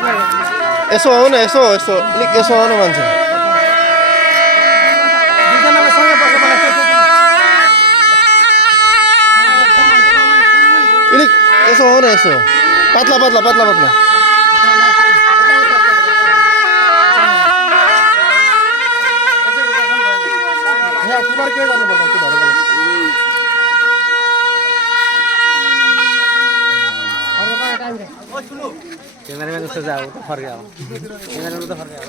यसो हो न यसो यसो अलिक यसो हो न मान्छे अलिक यसो हो न यसो पातला पातला पातला पातला कैमरामैन उससे जाओ तो फर गया कैमरामैन तो फर गया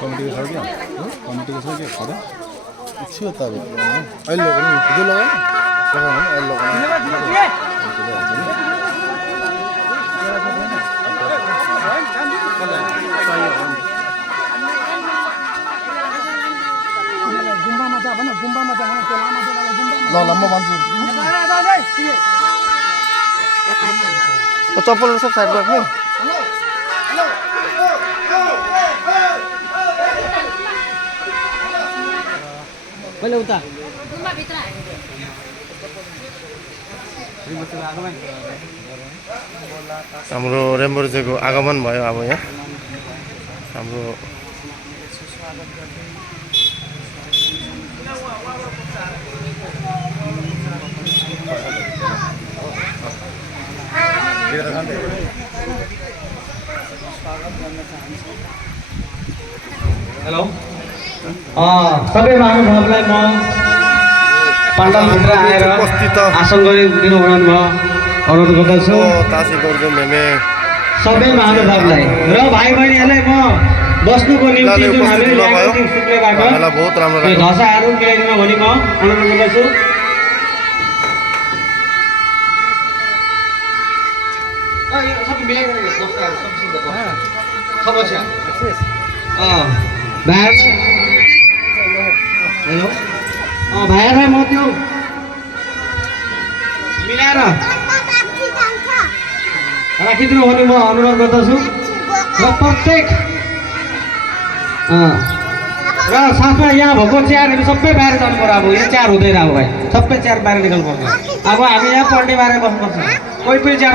कमिटी को सर क्या कमिटी को सर क्या खादा अच्छी होता है आई लोगों ने जो लोग हैं आई लोगों ने गुम्बा मचा भने त्यो लामा जोडालाई गुम्बा ल लम्बा मान्छे चप्पल सब साइड राख्नु पहिले उता हाम्रो रेम्बोर्जेको आगमन भयो अब यहाँ हाम्रो हेलो सबै महानुभावलाई म पण्डालभित्र आएर आसन गरिदिनु भयो अनुरोध गर्दछु तासी गर्छु मेमे सबै महानुभावलाई र भाइ बहिनीहरूलाई म बस्नुको निम्ति जुन हामीले ल्याएको थियौँ सुक्लेबाट बहुत राम्रो त्यो धसाहरू मिलाइदिनु भनी म अनुरोध गर्दछु सबै मिलाइदिनु समस्या भाइ हेलो भाइहरूलाई म त्यो मिलाएर राखिदिनु भने म अनुरोध गर्दछु र प्रत्येक र साथमा यहाँ भएको चेयरहरू सबै बाहिर जानु पर्यो अब यहाँ चेयर हुँदैन अब भाइ सबै चेयर बाहिर निकाल्नु पर्छ अब हामी यहाँ पल्टी बाहिर बस्नुपर्छ कोही चेयर